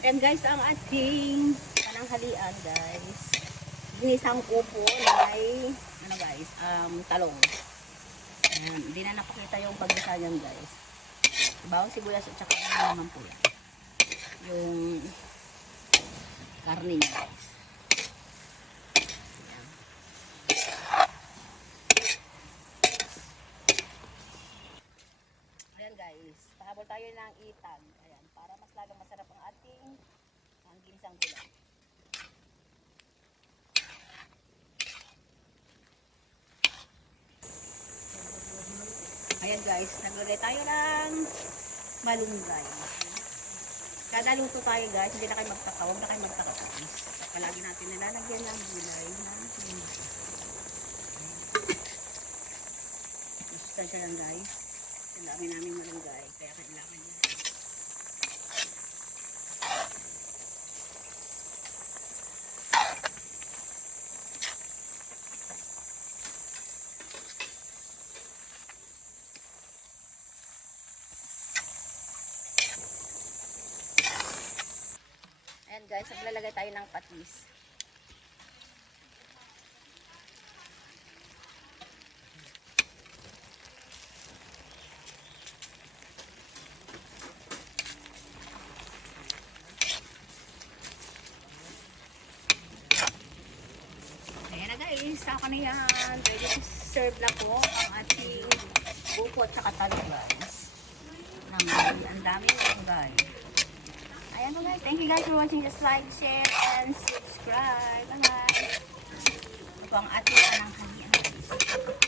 Ayan guys, ang ating pananghalian guys. Ginisang upo na may, ano guys, talong. Ayan, hindi na napakita yung paggisa niyan guys. Bawang sibuyas at saka naman po yan. Yung karne niya guys. Ayan guys, pahabol tayo ng itag. Ayan, para mas lalong masarap ang ating ginisang gulay. Ayan guys, naglagay tayo ng malunggay. Kada luto tayo guys, hindi na kayo magtaka, huwag na kayo magtaka guys. Palagi natin nilalagyan ng gulay na malunggay. Masustansya lang guys. Ang dami namin malunggay, kaya kailangan niya. Ayan guys, maglalagay tayo ng patis. Ayan na guys, saka na yan. Ready to serve na po ang ating buko at saka talong guys. Ang daming malunggay. Ayan po guys. Thank you guys for watching. Just like, share, and subscribe. Bye-bye. Ito ang ating pananghalian guys.